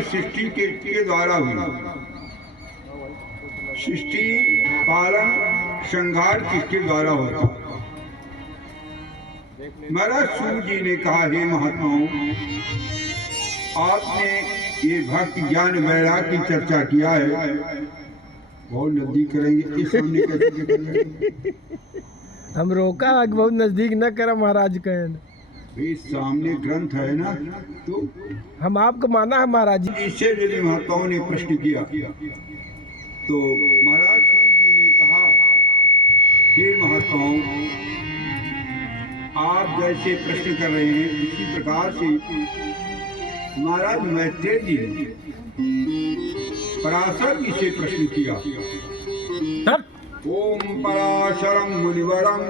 की सृष्टि के द्वारा हुई। सृष्टि पालन संहार किसके द्वारा होता? महाराज सूत जी ने कहा, हे महात्माओं, आपने ये भक्ति ज्ञान वैराग की चर्चा किया है, बहुत नजदीक करेंगे इस सामने कैसे हम रोका बहुत नजदीक न करा महाराज कहें। इस सामने ग्रंथ है ना, तो हम आपको माना है महाराज जी। इससे यदि महात्माओं ने प्रश्न किया तो महाराज जी ने कहा, हे महात्माओं, आप जैसे प्रश्न कर रहे हैं इसी प्रकार से महाराज मैत्रेय जी ने पराशर जी से प्रश्न किया। ओम पराशरम मुनिवरम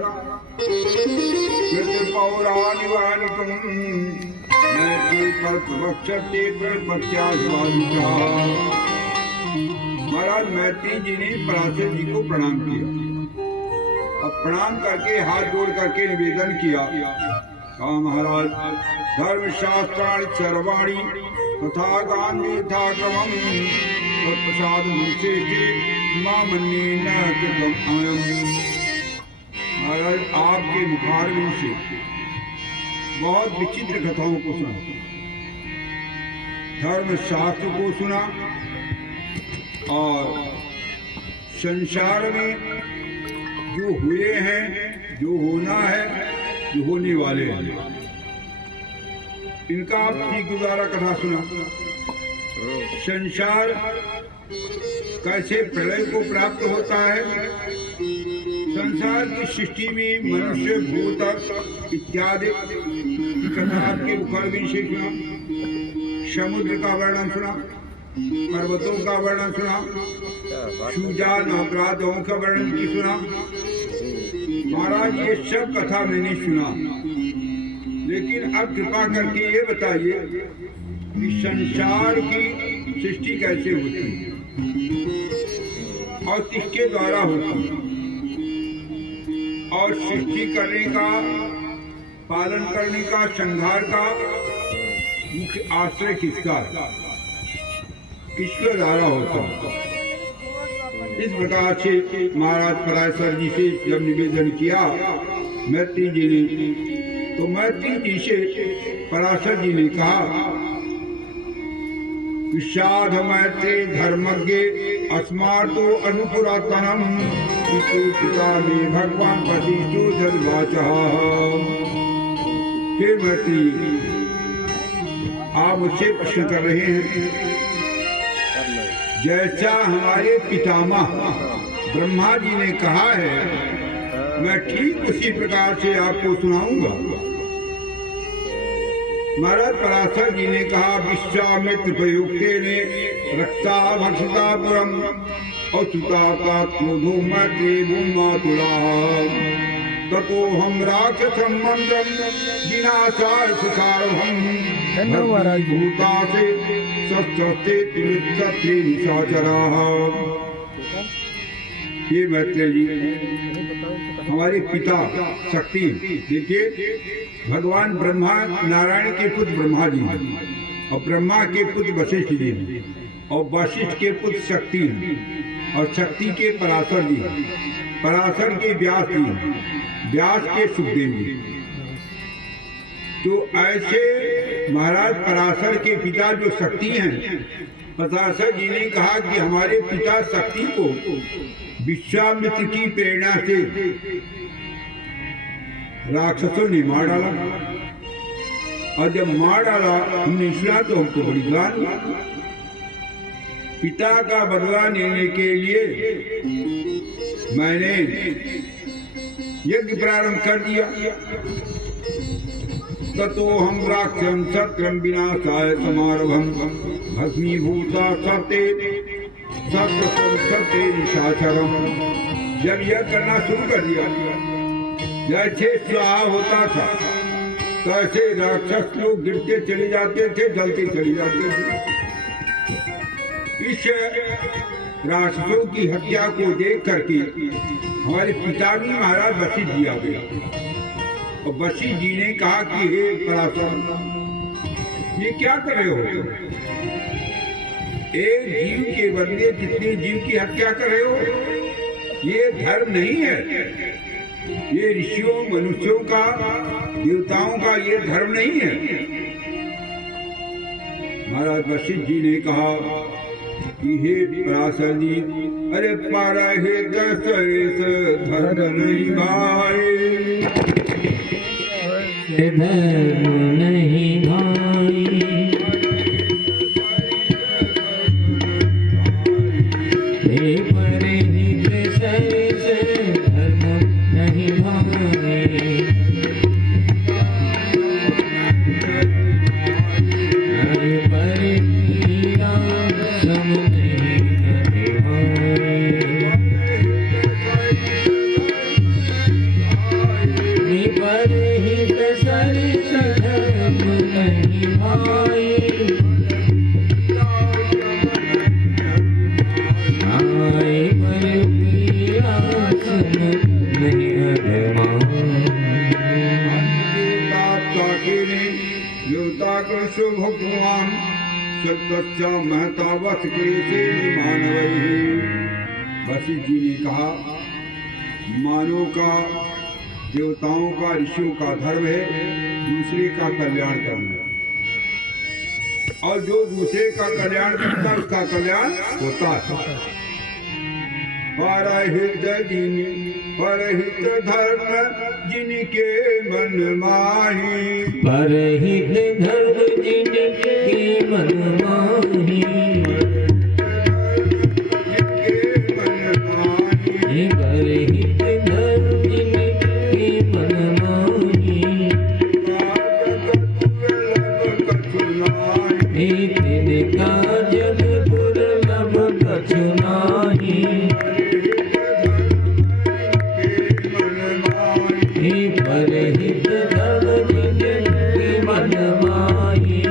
पौराणिवानिकम मैत्री कल्पवक्षते प्रत्याशवादिका। महाराज मैत्री जी ने पराशर जी को प्रणाम किया और प्रणाम करके हाथ जोड़ करके निवेदन किया, कहा महाराज धर्मशास्त्राणि सर्वाणि तथा गांधी यथा क्रमम् तत्प्रसाद मुंशेषे मामन्ये न कृतम् अयम्। महाराज आपके मुखारविंद से बहुत विचित्र कथाओं को सुना, धर्म शास्त्र को सुना और संसार में जो हुए हैं, जो होना है, जो होने वाले हैं, इनका आपकी गुजारा कथा सुना। संसार कैसे प्रलय को प्राप्त होता है, संसार की सृष्टि में मनुष्य भूत इत्यादि कथा आपके मुखारविंद से सुना। समुद्र का वर्णन सुना, पर्वतों का वर्णन सुना, शूजान अपराधों का वर्णन की सुना। महाराज ये सब कथा मैंने सुना, लेकिन अब कृपा करके ये बताइए कि संसार की सृष्टि कैसे होती है और किसके द्वारा होती है, और सृष्टि करने का, पालन करने का, संहार का मुख्य आश्रय किसका, किसके द्वारा होता है। इस प्रकार से महाराज पराशर जी से जब निवेदन किया मैत्री जी ने, तो मैत्री जी से पराशर जी ने कहा, विषाद मैत्री धर्मज्ञ अस्मार्तो अनुपुरातनम पिता में भगवान पतिष्ठो जन्वाचः। हे मैत्री, आप मुझसे प्रश्न कर रहे हैं, जैसा हमारे पितामह ब्रह्मा जी ने कहा है, मैं ठीक उसी प्रकार से आपको सुनाऊंगा। महाराज पराशर जी ने कहा, विश्वामित्र प्रयुक्ते ने रक्षा भक्षता पुरम और सुता का क्रोधो मैत्री भूमातुला ततो हम राक्षसम मंत्रम विनाशाय सुसारभम भूता से सस्ते तुलुत्सत्रे निशाचराः। ये मैत्रेय जी हमारे पिता शक्ति, देखिए भगवान ब्रह्मा नारायण के पुत्र ब्रह्मा जी हैं और ब्रह्मा के पुत्र वशिष्ठ जी हैं और वशिष्ठ के पुत्र शक्ति हैं और शक्ति के पराशर जी हैं, पराशर के व्यास जी हैं, व्यास के सुखदेव जी। तो ऐसे महाराज पराशर के पिता जो शक्ति हैं, पराशर जी ने कहा कि हमारे पिता शक्ति को विश्वामित्र की प्रेरणा से राक्षसों ने मार डाला, और जब मार डाला हमने सुना तो हमको बड़ी ग्लानि हुई। पिता का बदला लेने के लिए मैंने यज्ञ प्रारंभ कर दिया। ततो हम राक्षसं शत्रं विनाशाय समारभं भस्मीभूता सते सते निशाचरम। जब यह करना शुरू कर दिया, जैसे स्वाहा होता था कैसे राक्षस लोग गिरते चले जाते थे, जलते चले जाते थे। इस राक्षसों की हत्या को देख करके हमारे पिता भी महाराज वशिष्ठ जी आ गए और वशिष्ठ जी ने कहा कि हे पराशर, ये क्या कर रहे हो? एक जीव के बदले कितने जीव की हत्या कर रहे हो? ये धर्म नहीं है। ये ऋषियों, मनुष्यों का, देवताओं का ये धर्म नहीं है। महाराज वशिष्ठ जी ने कहा कि हे पराशर जी, अरे पारा हे दशरथ धर्म नहीं भाई, धर्म नहीं भाई, हे परिहित सरिस धर्म नहीं भाई, हरि परिहीरा सम नहीं भाई, परिहित सरिस धर्म नहीं भाई, आए परिहीरा सम नहीं भगवान सत्य महतावत क्लेशे मानवई। वशिष्ठ जी ने कहा, मानव का, देवताओं का, ऋषियों का धर्म है दूसरे का कल्याण करना, और जो दूसरे का कल्याण करता है उसका कल्याण होता है। परहित धर्म जिनके मन माही, परहित धर्म जिनके मन माही, परहित धर्म जिनके मन माही, तिनका जग दुर्लभ कछु नाहि, परहित धर्म जिनके मन माही,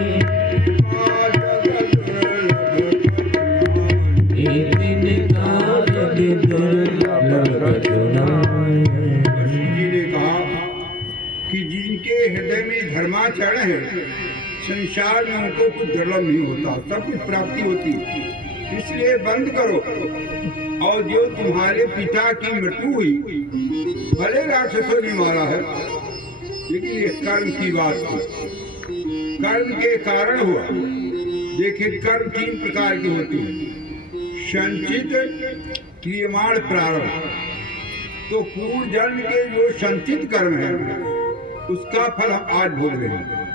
तिनका जग दुर्लभ कछु नाहि। जी ने कहा कि जिनके हृदय में धर्माचरण है, संसार में उनको कुछ दुर्लभ नहीं होता, सब कुछ प्राप्ति होती। इसलिए बंद करो। और जो तुम्हारे पिता की मृत्यु हुई, भले राक्षसों ने मारा है, लेकिन ये कर्म की बात थी, कर्म के कारण हुआ। देखिए, कर्म 3 प्रकार की होती है, संचित, क्रियमाण, प्रारब्ध। तो पूर्व जन्म के जो संचित कर्म है उसका फल हम आज भोग रहे हैं।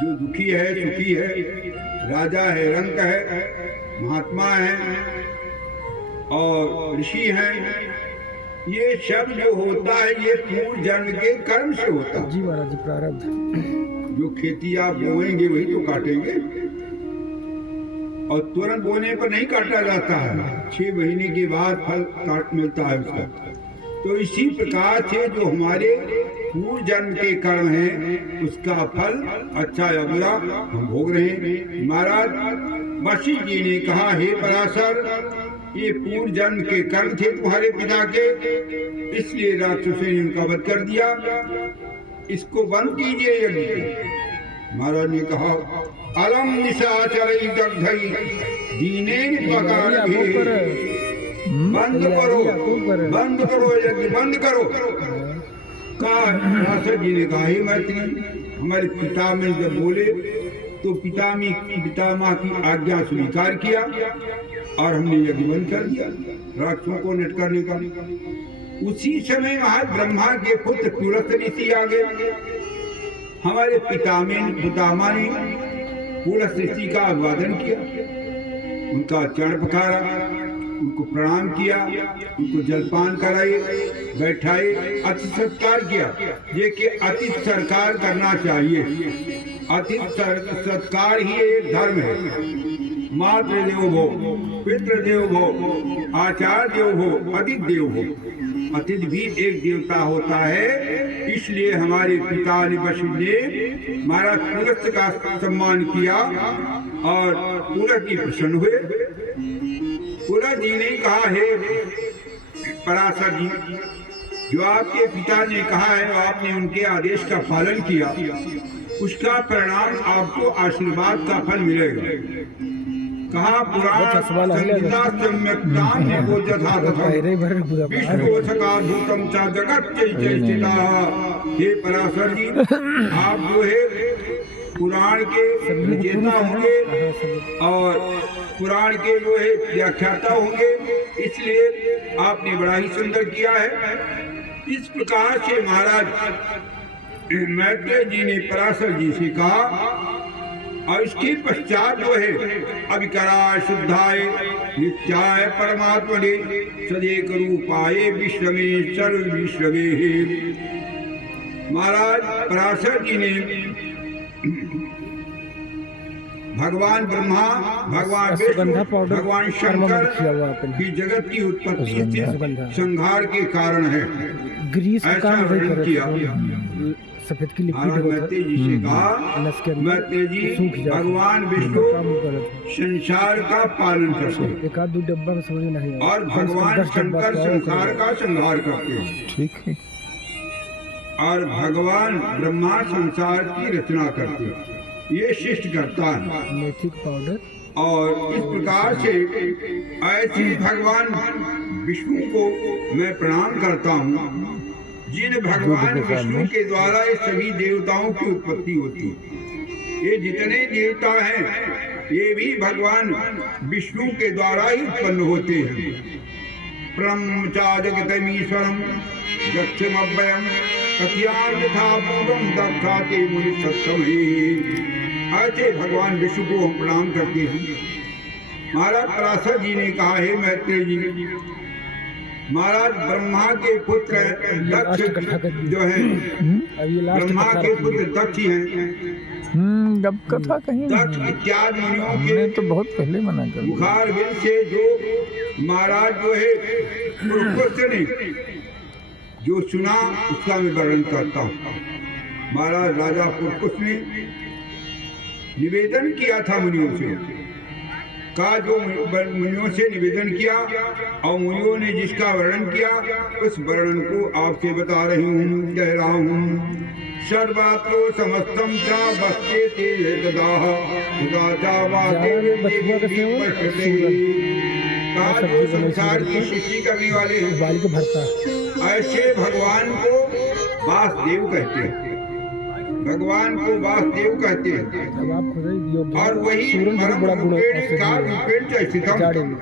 जो दुखी है, सुखी है, राजा है, रंक है, महात्मा है और ऋषि हैं, ये सब जो होता है ये पूर्व जन्म के कर्म से होता है। जी महाराज जी, प्रारब्ध। जो खेती आप बोएंगे वही तो काटेंगे, और तुरंत बोने पर नहीं काटा जाता है, 6 महीने के बाद फल काट मिलता है उसका। तो इसी प्रकार से जो हमारे पूर्व जन्म के कर्म हैं उसका फल अच्छा या बुरा हम भोग रहे हैं। महाराज वशिष्ठ जी ने कहा, हे पराशर, ये पूर्व जन्म के कर्म थे तुम्हारे पिता के, इसलिए राक्षसों ने उनका वध कर दिया, इसको बंद कीजिए यज्ञ। महाराज ने कहा, अलम निशाचरई दग्धई दीनेन पगारभि, बंद करो, बंद करो यज्ञ, बंद करो। पराशर जी ने कहा, हे मैत्री, हमारे पिता में जब बोले तो पितामह की आज्ञा स्वीकार किया और हमने यज्ञ बंद कर दिया राक्षसों को नट करने का। उसी समय वहां ब्रह्मा के पुत्र पुलस्त ऋषि आ गए। हमारे पितामह ने पुलस्त ऋषि का अभिवादन किया, उनका चरण पखारा, उनको प्रणाम किया, उनको जलपान कराए, बैठाए, अतिथि सत्कार किया। देखिए, अतिथि सत्कार करना चाहिए, अतिथि सत्कार ही एक धर्म है। मातृ देवो भव, पितृ देवो भव, आचार्य देवो भव, अतिथि देवो भव। अतिथि भी एक देवता होता है, इसलिए हमारे पिता वशिष्ठ ने महाराज पुलस्त का सम्मान किया और पुलस्त जी प्रसन्न हुए। पुलस्त जी ने कहा, हे पराशर जी, जो आपके पिता ने कहा है आपने उनके आदेश का पालन किया, उसका परिणाम आपको आशीर्वाद का फल मिलेगा। कहा पुराण संहिता सम्यक्तां निबोध्यथा तथा पैरे भर बुआ विष्णुवशका भूतम च जगत चैतन्यता। हे पराशर जी, आप जो है पुराण के रचयिता होंगे और पुराण के जो है व्याख्याता होंगे, इसलिए आपने बड़ा ही सुंदर किया है। इस प्रकार से महाराज मैत्रेय जी ने पराशर जी से कहा और इसके पश्चात जो है अविकराय शुद्धाय नित्याय परमात्मने सदेक रूपाय विश्वमे सर्व विश्वमे। महाराज पराशर जी ने भगवान ब्रह्मा, भगवान विष्णु, भगवान शंकर की जगत की उत्पत्ति से संहार के कारण है, ग्रीस का ऐसा काम वही वर्णन करे किया। सफेद की और लिक्विड मैत्रेय जी से कहा, मैत्रेय जी भगवान विष्णु संसार का पालन करते हैं एक आध दो डब्बा में समझ में नहीं आया। और भगवान शंकर संसार का संहार करते हैं, ठीक है। और भगवान ब्रह्मा संसार की रचना करते हैं। ये शिष्ट करता है। मेथी पाउडर और इस प्रकार से ऐसे भगवान विष्णु को मैं प्रणाम करता हूँ जिन भगवान विष्णु के द्वारा ये सभी देवताओं की उत्पत्ति होती है। ये जितने देवता हैं ये भी भगवान विष्णु के द्वारा ही उत्पन्न होते हैं। ब्रह्मचा जगतमीश्वरम दक्षमव्ययम कथ्याम यथा पूर्वम दक्षाते मुनि सत्समये। ऐसे भगवान विष्णु को हम प्रणाम करते हैं। महाराज पराशर जी ने कहा है मैत्रेय जी, महाराज ब्रह्मा के पुत्र दक्ष जो है, ब्रह्मा के पुत्र दक्ष हैं। जब कथा कहीं दक्ष इत्यादि मुनियों हमने के तो बहुत पहले मना कर दिया। बुखार बिल से जो महाराज जो है पुरकुश ने जो सुना उसका मैं वर्णन करता हूँ। महाराज राजा पुरकुश ने निवेदन किया था मुनियों से, का जो मुनियों से निवेदन किया और मुनियों ने जिसका वर्णन किया उस वर्णन को आपसे बता रही हूँ, कह रहा हूँ। सर्वत्रो समस्तम चा बस्ते ते ददाह उदाचा वादे का जो संसार की सृष्टि करने वाले हैं बाल के भरता है। ऐसे भगवान को वासुदेव कहते हैं। भगवान को वासुदेव कहते हैं अब आप खुद ही योग और वही सूरज बहुत बड़ा गुण परम रूपेण का रूपेण च स्थितम जाड़े में